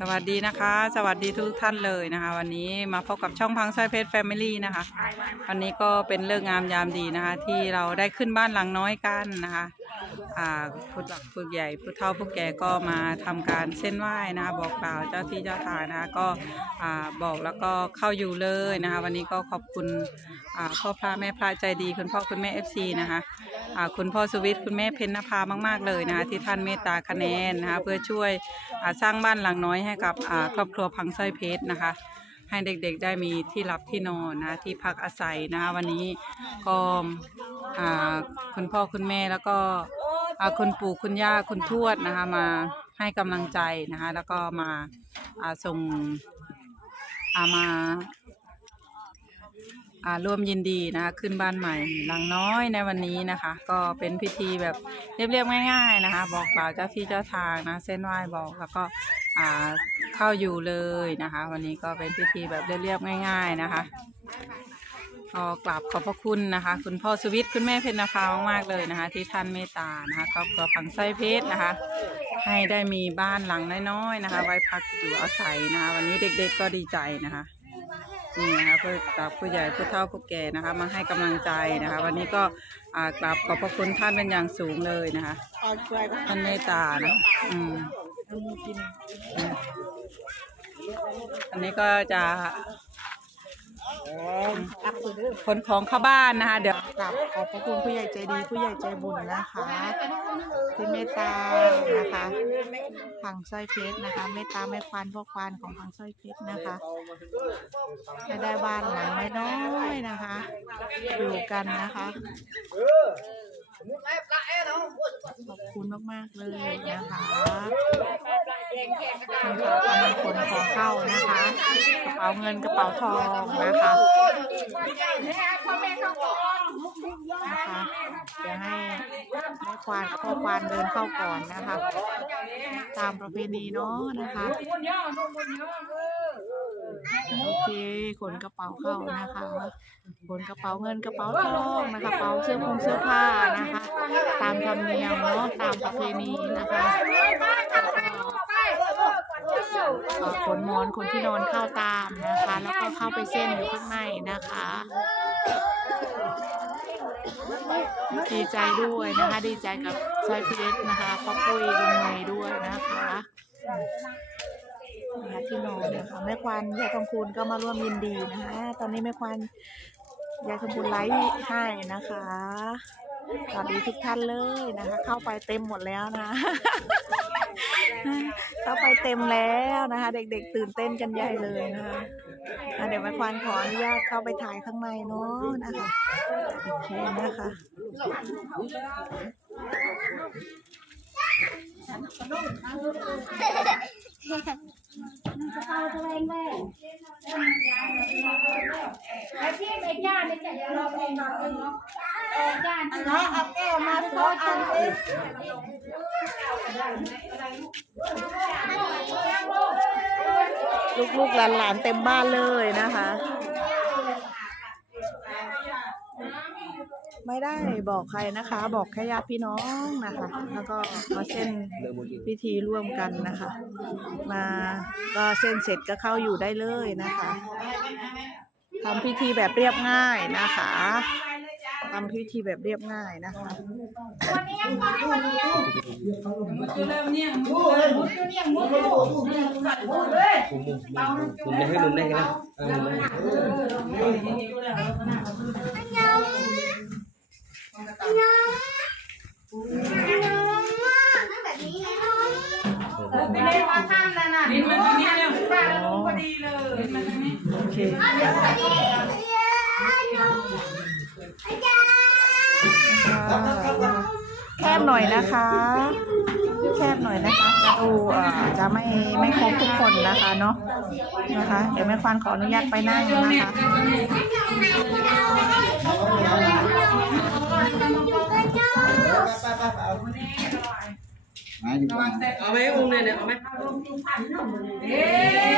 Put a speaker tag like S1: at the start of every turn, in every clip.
S1: สวัสดีนะคะ สวัสดีทุกท่านเลยนะคะ วันนี้มาพบกับช่องพังสร้อยเพชรแฟมิลี่นะคะ วันนี้ก็เป็นเรื่องงามยามดีนะคะ ที่เราได้ขึ้นบ้านหลังน้อยกันนะคะ ผู้หลักผู้ใหญ่ผู้เฒ่าผู้แก่ก็มาทำการเส้นไหว้นะคะบอกกล่าวเจ้าที่เจ้าทางนะคะก็บอกแล้วก็เข้าอยู่เลยนะคะวันนี้ก็ขอบคุณพ่อพระแม่พระใจดีคุณพ่อคุณแม่เอฟซีนะคะคุณพ่อสุวิทย์คุณแม่เพญนภามากๆเลยนะคะที่ท่านเมตตาคะแนนนะคะเพื่อช่วยสร้างบ้านหลังน้อยให้กับครอบครัวพังสร้อยเพชรนะคะ ให้เด็กๆได้มีที่หลับที่นอนนะที่พักอาศัยนะวันนี้ก็คุณพ่อคุณแม่แล้วก็คุณปู่คุณย่าคุณทวดนะคะมาให้กำลังใจนะคะแล้วก็มาส่งอ่ามาร่วมยินดีนะคะขึ้นบ้านใหม่หลังน้อยในวันนี้นะคะ ก็เป็นพิธีแบบเรียบๆง่าย ๆนะคะ บอกกล่าวเจ้าที่เจ้าทางนะเส้นไหว้บอกแล้วก็ เข้าอยู่เลยนะคะ วันนี้ก็เป็นพิธีแบบเรียบๆง่าย ๆนะคะก็กราบขอบพระคุณนะคะ คุณพ่อสวิทย์คุณแม่เพญนภามากๆเลยนะคะ ที่ท่านเมตตานะคะครอบครัวพังไส้เพชรนะคะ ให้ได้มีบ้านหลังน้อยๆนะคะ ไว้พักอยู่อาศัยนะคะ วันนี้เด็กๆก็ดีใจนะคะนี่นะคะเพื่อกราบผู้ใหญ่ผู้เฒ่าผู้แก่นะคะ มาให้กำลังใจนะคะ วันนี้ก็กราบขอบพระคุณท่านเป็นอย่างสูงเลยนะคะท่านเมตตานะอืม อืมอันนี้ก็จะขนของเข้าบ้านนะคะ เดี๋ยว
S2: กลับขอบพระคุณผู้ใหญ่ใจดีผู้ใหญ่ใจบุญนะคะที่เมตตานะคะพังสร้อยเพชรนะคะ เมตตาแม่ควานพ่อควานของพังสร้อยเพชรนะคะให้ได้บ้านหลังน้อยๆนะคะ อยู่กันนะคะ ขอบคุณมาก ๆ เลยนะคะคนขับกำลังขนของเข้านะคะ กระเป๋าเงินกระเป๋าทองนะคะนะคะเดี๋ยวให้แม่ควานพ่อควานเดินเข้าก่อนนะคะ ตามประเพณีเนาะนะคะ โอเคขนกระเป๋าเข้านะคะขนกระเป๋าเงินกระเป๋าทองนะคะกระเป๋าเสื้อผงเสื้อผ้านะคะ ตามธรรมเนียมเนาะตามประเพณีนะคะขนมอนขนที่นอนเข้าตามนะคะ แล้วก็เข้าไปเส้นอยู่ข้างในนะคะดีใจด้วยนะคะ ดีใจกับซอยพีเอสนะคะพ่อปุ้ยลุงเมย์ด้วยนะคะ นะคะที่นอนนะคะแม่ควานยายทองคูณก็มาร่วมยินดีนะคะตอนนี้แม่ควานยายทองคูณไลฟ์ให้นะคะสวัสดีทุกท่านเลยนะคะ เข้าไปเต็มหมดแล้วนะเข้าไปเต็มแล้วนะคะ เด็กๆตื่นเต้นกันใหญ่เลยนะคะเดี๋ยวแม่ควานขออนุญาตเข้าไปถ่ายข้างในเนาะนะคะโอเคนะคะ
S3: เอาตัวเองแม่ไอ้ที่ไม่จ้าไม่จะรอเองรอเองเนาะเออจ้า
S2: อันละเอาแก้วมาสองอันสิ ลูกๆหลานๆเต็มบ้านเลยนะคะ ไม่ได้บอกใครนะคะ บอกแค่ญาติพี่น้องนะคะ แล้วก็มาเส้นพิธีร่วมกันนะคะ มาก็เส้นเสร็จก็เข้าอยู่ได้เลยนะคะทำพิธีแบบเรียบง่ายนะคะ ทำพิธีแบบเรียบง่ายนะคะ
S1: คือเริ่มเนี่ย
S4: มุมมุมมุมมุมได้ให้มุมได้กันนะเออมุมได้
S3: ไปเล่นมาข้ามแล้วน่ะ
S1: ลิ้นมันตรงนี้เร็ว
S3: จ้าแล้วพอดีเลย
S1: ลิ้นมันตรงนี้
S2: โอเค หน่อยนะคะ แคบหน่อยนะคะจะดูเอ่อจะไม่ไม่ครบทุกคนนะคะเนาะนะคะ เดี๋ยวแม่ควานขออนุญาตไปนั่งนะคะ
S4: เอาไหมมุมเนี่ยเนี่ยเอาไหม
S3: เอ๊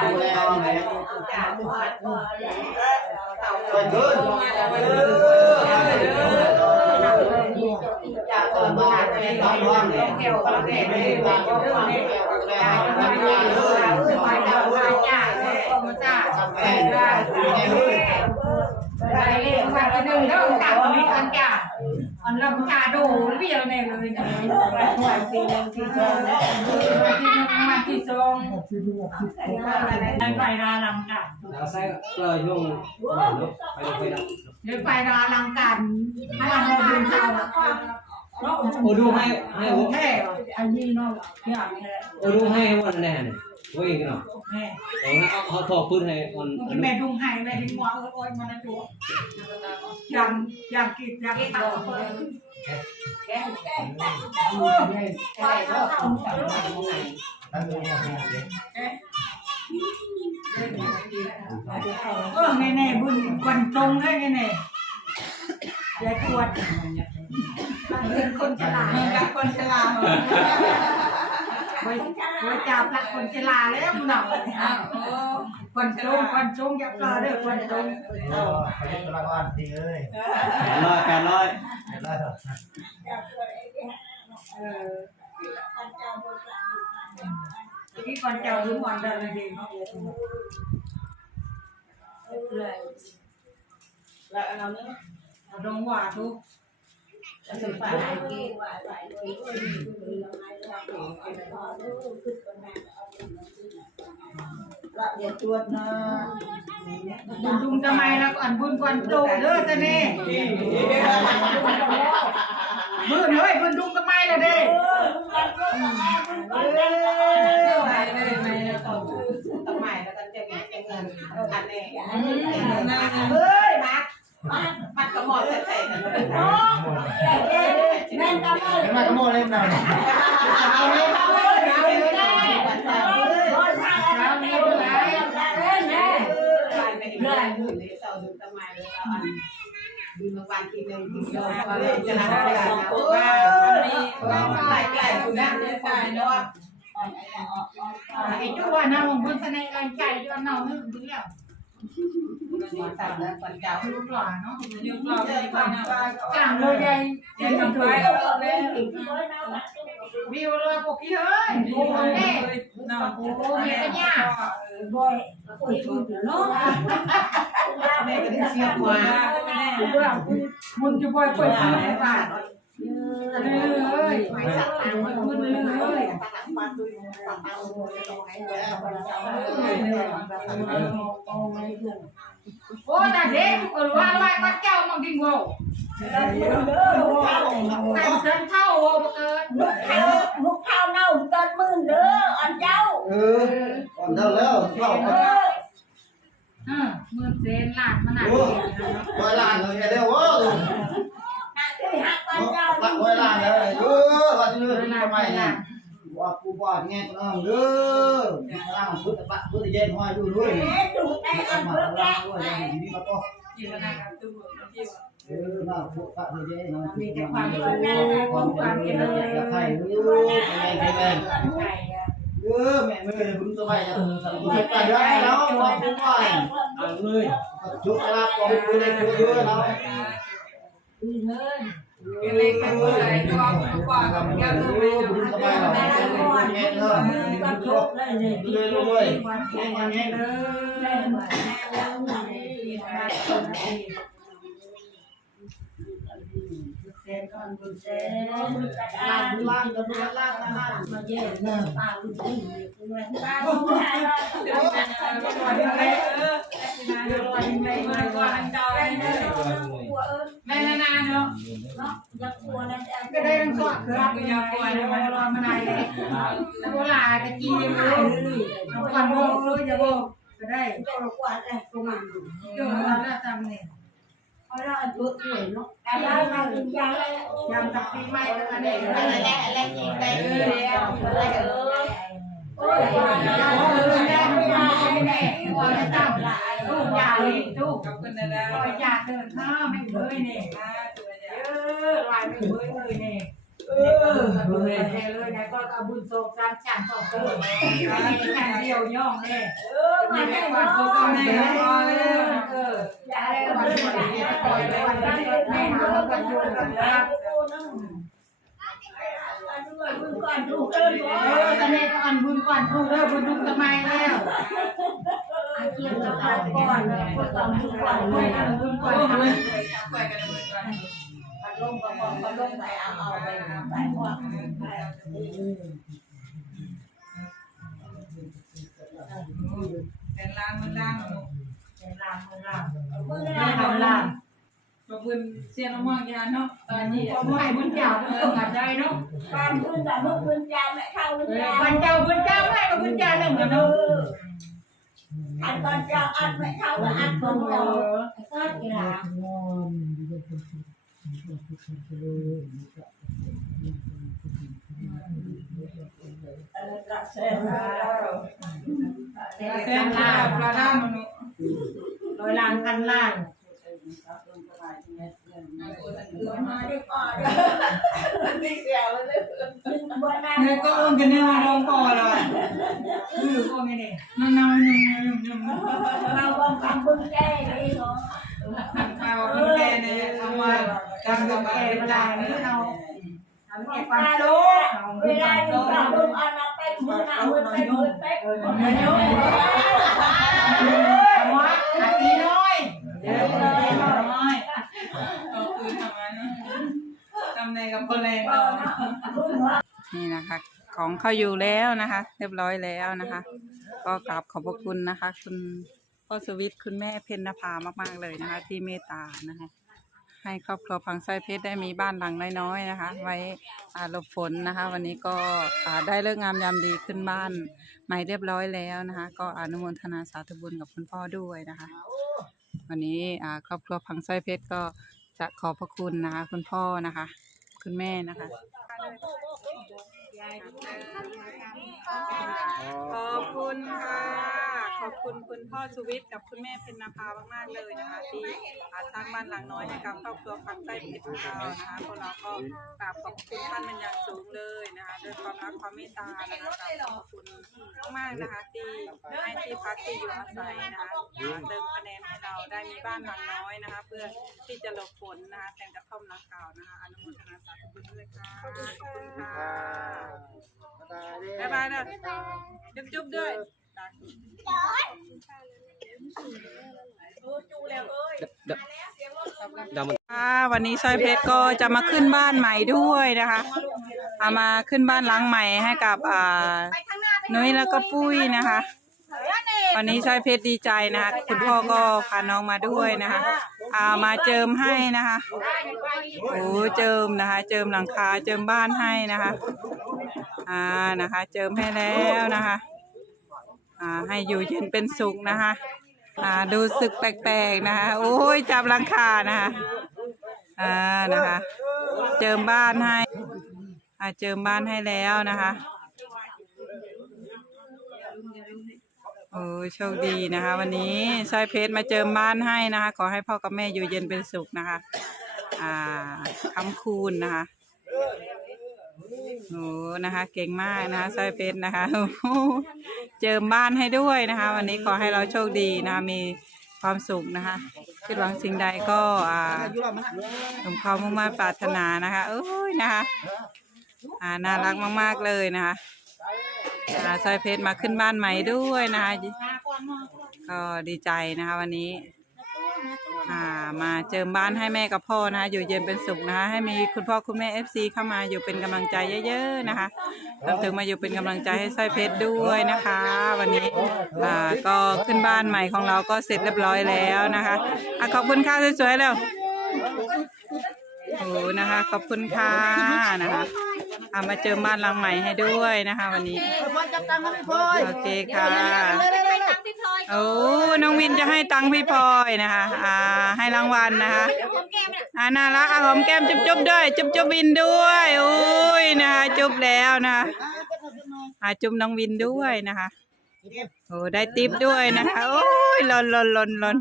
S3: หนึ่งเลยต่มจากตรงนี้กันจ้ะ ลำชาดูเรียวแน่เลยนะวันที่หนึ่งที่สองที่หนึ่งมาที่สองได้ไฟดาลังกัน
S4: แล้วใส่ก็ช่วงไปดูไปดู
S3: เดี๋ยวไฟดาลังกันวันเราดูเช้า
S4: โอ้ดูให้ให้
S3: โอเคอันนี้เนาะที่อ่านแค่
S4: โอ้ดูให้วันแน่เนี่ย วิ่งเนาะ
S3: แม่
S4: เอาเขาถอดพื้นให้มัน
S3: แม่ดุงให้แม่ดิ้งหัวเออโอ้ยมันตัวยังยังกินยังตักเออไงแน่บุญควันตรงได้ไงแน่ยายตรวจเป็นคนฉลาดเป็นคนฉลาด ไว้ไว้จับละคนฉลาดแล้วมึงหนักคนตรงคนตรงอย่าเกลือเด้อคนตรง
S4: ร้อยแปดร้อย
S3: เออที่คนเจ้ารู้วันเดินเลยดีดงว่าทุก
S2: อย่าตรวจนะ
S3: บุญดุงทำไมแล้วอันบุญควันตรงเด้อจะเน่บุญเฮ้ยบุญดุงทำไมล่ะเด้
S2: เฮ้ยมา
S5: มันก็มอเล่นหน่อย
S3: เอาเลยเอาเลยเอาเลยไอ้จุ๊ว่าน้องบุญเสน่ห์แรงใจจุ๊น้องนึกถึงแล้วลูกหลานเนาะจังเลยยายยายทำไปวิ วเลยพวกพี่เฮ้ยโอ้แม่โอ้แม่กันยามุนจะบ่อยเปิดที่ไหนบ้านเลยมุนเลย โอ้แต่เด็กก็รู้ว่าว่าก็เจ้ามันดิ้งโง่แต่เดินเท่าโอ้เกิน
S5: ลูกข้าวเท่าเน่าเกิดมื่นเด้ออ่อนเจ้า
S6: เออก่อนเท่าแล้วเข้า
S5: เออ
S3: มือเซนหลานมันหนา
S6: โอ้ร้อยล้านเลยเร็วโอ้
S5: หักที่หักอ่อนเจ้า
S6: หักร้อยล้านเลยเออว่าจะเลื่ทำไมเนี่ย ว่ากูว่าแง่ก็เด้อร่างพุทธะพุทธเย็นห้อยดูด้วย
S5: เอ๊ะดูได้อ่อน
S6: มา
S5: เพื่อแก
S6: ล่างด้วยนี่มาก็
S3: กินแล้วนะครับตู้
S6: เอเออมาพุทธะเด้เนาะ
S3: มีแต่ความสุข
S6: ความความเจริญอยากให้ลูกแข็งแรงแข็งแรงเออแม่ไม่เป็นบุญสบายจะสั่งบุญกันได้แล้วบอกทุกวัน
S4: เอาเลย
S6: ชุกลาบอกคือเลยคือเยอะเนาะ
S1: เล็ กกันเลยตัวกว่ากับแก้ว
S6: เอ
S1: เลย
S6: อบุญสบายเราเป็นแม่เนาะ
S5: ก็ทุกข์เลยเลย
S6: เรื่อยๆด้วยแม่แม่เออ
S5: เส้นก่อนบุญเส้นบุญกระดา
S6: ล่าง
S5: ษ
S6: ล่างจะดูล่างนะฮะ
S5: มาเย็นเนี่ยป้าบุญที่คุณแม่ป้าบุญให้เราหัวเออ
S3: แม่นานเนาะ
S5: เนาะอยากกลัวนะแต่
S3: ก็ได้ทั้งสองคือก็ ยาวกว่านะมันรอมานานแล้วเวลาตะกี้ยังรู้ก่อนโบรู้จะโบก็ได้
S5: เจ้ากว่าแต่ประมาณ
S3: เดี๋ยวเราจะจำเนี่ย
S5: เพราะเราอายุเยเนาะแต่เราเราจริงจังเลย
S3: ยำตักปีใหม่ก็ได้
S5: อะไรแหละอะไรอีกไปเรื่อยๆอะไรเออโอ้ย
S3: ยาวเลยแม่ไม่ได้ไม่ได้ตัวไม่จำละลูกยาลีลูก
S1: กับคุณนะนะ
S3: ลอยยาเดินหน้าไม่เบยเนี่ยเออลายไม่เบยเลยเนี่ย เออเบยเลยนะก็เอาบุญโศการฉันต่อเติมการเดียวย่องเนี่ย
S5: เออมา
S3: แม่
S5: ได้
S3: วัน
S5: เนา
S3: โศกแม่ก็เออจะได้วันนี้ปล่อยเลยวันนี้แม่มากันอยู่กันแล้ว
S5: บุญก่อนถูกเกิน
S3: เออตอนนี้ก่อนบุญก่อนถูกแล้วบุญทุกทำไมแล้ว
S5: อาเทียนจะก่อนก่อนบุญก่อนบุญก่อน
S3: บุญก่อนบุญก่อน
S1: ลยกัน
S5: ปัดลงก็พอปัดลงไปเอาเอาไปไปพวก
S1: เป็นล้างมือล้างหนู
S3: ลามมือลาม
S5: มือ
S3: ไม่
S5: ได้
S3: ทำลาม
S1: กับคุณเสียน้ำมันยาเนาะตอนนี้
S3: ผมให้บุญเจ้าเออขัดใจเนาะ
S5: การบุญแต่เมื่อบุญจาไม่เข้าบุญจา
S3: บุญเจ้าบุญเจ้าให้กับบุญเจ้าหนึ่งกันเนาะ
S5: อันตอนเจ้าอันไม่เข้าก็อันคนเราก็กีฬ เออกระเซ็นล้ว
S1: เส้นลาปลาด้ามนู
S3: โดยลานกันล่าง
S5: มาดีกว่าดีเสียวเลยบนนั้น
S1: เนี่ยก็อุ้มกันเนี่ยมาลงคอเลยคือกนี้เนี่ยนั่นนั่นนี่นี่
S5: เราบ้องกันบุญแก้ดีเนาะ
S1: นั่นข้าคุณแกเนี่ยทำมาการกับแก
S3: เว
S1: เว
S3: ลานี้
S1: นี้
S3: เราทำ
S5: เว
S3: เก็บความโล
S5: ดู
S3: ภ
S5: เวลาดูเราดูอันนั้นไปมือหน้ามือไปมือไป
S3: เงินเยอะหัวอาตีน้อยเดี๋ยวน้อย
S1: เอาคืนทำไมจำในกับคนแรงเรา
S5: บุญว่า
S1: นี่นะคะของเข้าอยู่แล้วนะคะ เรียบร้อยแล้วนะคะ ก็กราบขอบพระคุณนะคะ คุณ พ่อสวิทคุณแม่เพญนภามาก ๆ เลยนะคะ ที่เมตตานะคะ ให้ครอบครัวพังสร้อยเพชรได้มีบ้านหลังน้อยๆนะคะ ไว้อาหลบฝนนะคะ วันนี้ก็ได้เลิกงามยามดีขึ้นบ้านใหม่เรียบร้อยแล้วนะคะ ก็อนุโมทนาสาธุบุญกับคุณพ่อด้วยนะคะ วันนี้ครอบครัวพังสร้อยเพชรก็จะขอบพระคุณนะคะ คุณพ่อนะคะ คุณแม่นะคะ ขอบคุณค่ะ ขอบคุณคุณพ่อสุวิทย์กับคุณแม่เพ็ญนภามากๆเลยนะคะที่สร้างบ้านหลังน้อยให้กับครอบครัวฝั่งใต้เพชรเรานะคะพวกเราก็กราบขอบคุณท่านเป็นอย่างสูงเลยนะคะด้วยความรักความเมตตานะคะขอบคุณมากๆนะคะที่ให้ที่พักที่อยู่อาศัยนะคะเติมคะแนนให้เราได้มีบ้านหลังน้อยนะคะ เพื่อที่จะหลบฝนนะคะแทนกระท่อมหลังเก่านะคะอนุโมทนาสาธุบุญด้วยค่ะขอบคุณค่ะบ๊ายบายนะจุ๊บจุ๊บๆด้วย
S4: ดำมัน
S1: ค่ะวันนี้สร้อยเพชรก็จะมาขึ้นบ้านใหม่ด้วยนะคะเอามาขึ้นบ้านหลังใหม่ให้กับอ่านุ้ยแล้วก็ปุ้ยนะคะ วันนี้สร้อยเพชรดีใจนะคะคุณพ่อก็พาน้องมาด้วยนะคะเอามาเจิมให้นะคะโอ้เจิมนะคะ เจิมหลังคาเจิมบ้านให้นะคะ อ่านะคะ เจิมให้แล้วนะคะอ่าให้อยู่เย็นเป็นสุขนะคะอ่าดูสึกแปลกๆนะคะ โอ้ยจับลังคานะคะอ่านะคะ เจิมบ้านให้อ่าเจิมบ้านให้แล้วนะคะโอ้ยโชคดีนะคะ วันนี้สร้อยเพชรมาเจิมบ้านให้นะคะ ขอให้พ่อกับแม่อยู่เย็นเป็นสุขนะคะ อ่าคำคูณนะคะ โอ้นะคะ เก่งมากนะคะสร้อยเพชรนะคะโอ้โหเจิมบ้านให้ด้วยนะคะ วันนี้ขอให้เราโชคดีนะคะมีความสุขนะคะคิดหวังสิ่งใดก็อ่าสมความมุ่งมั่นปรารถนานะคะเอ้ยนะคะอ่าน่ารักมาก ๆ เลยนะคะอ่าสร้อยเพชรมาขึ้นบ้านใหม่ด้วยนะคะก็ดีใจนะคะวันนี้ อ่ามาเจิมบ้านให้แม่กับพ่อนะคะอยู่เย็นเป็นสุขนะคะให้มีคุณพ่อคุณแม่เอฟซีเข้ามาอยู่เป็นกำลังใจเยอะๆนะคะรวมถึงมาอยู่เป็นกำลังใจให้สร้อยเพชรด้วยนะคะ วันนี้อ่าก็ขึ้นบ้านใหม่ของเราก็เสร็จเรียบร้อยแล้วนะคะอะขอบคุณค่ะสวยๆแล้วโอ้นะคะ ขอบคุณค่ะนะคะ เอามาเจิมบ้านหลังใหม่ให้ด้วยนะคะ วันนี้
S6: พอจับตังค์ให้พี่พลอย
S1: โอเคค่ะ
S6: เลยเลยเลยเลย
S1: โอ้น้องวินจะให้ตังค์พี่พลอยนะคะ อ่า ให้รางวัลนะคะ อ่าน่ารักอะหอมแก้มจุ๊บจุ๊บด้วย จุ๊บจุ๊บวินด้วยโอ้ยนะคะจุ๊บแล้วนะคะอ่าจุ๊บน้องวินด้วยนะคะ โอ้ได้ติปด้วยนะคะ โอ้ยหล่นหล่นหล่นหล่น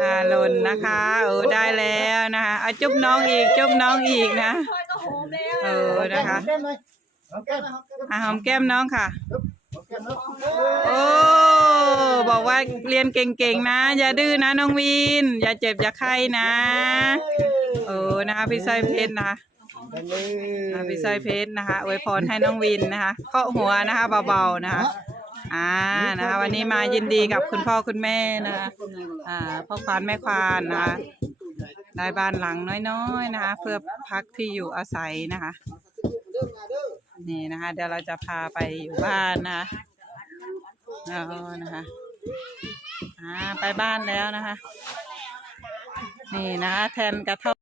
S1: อ่าหล่นนะคะ โอ้ได้แล้วนะคะอะจุ๊บน้องอีก จุ๊บน้องอีกนะ โอ้นะคะ
S6: แก้มเลยเอาแก้มเอาแก้ม
S1: อะหอมแก้มน้องค่ะ
S6: เอาแก้มเนาะ
S1: โอ้บอกว่าเรียนเก่งๆนะ อย่าดื้อนะน้องวิน อย่าเจ็บอย่าไข้นะโอ้นะคะพี่สร้อยเพชรนะคะอ่าพี่สร้อยเพชรนะคะอวยพรให้น้องวินนะคะเคาะหัวนะคะเบาๆนะคะอ่านะคะวันนี้มายินดีกับคุณพ่อคุณแม่นะคะอ่าพ่อควานแม่ควานนะคะ ได้บ้านหลังน้อยๆนะคะ เพื่อพักที่อยู่อาศัยนะคะ นี่นะคะ เดี๋ยวเราจะพาไปอยู่บ้านนะคะอ๋อนะคะอ่าไปบ้านแล้วนะคะ นี่นะคะแทนกระท่อม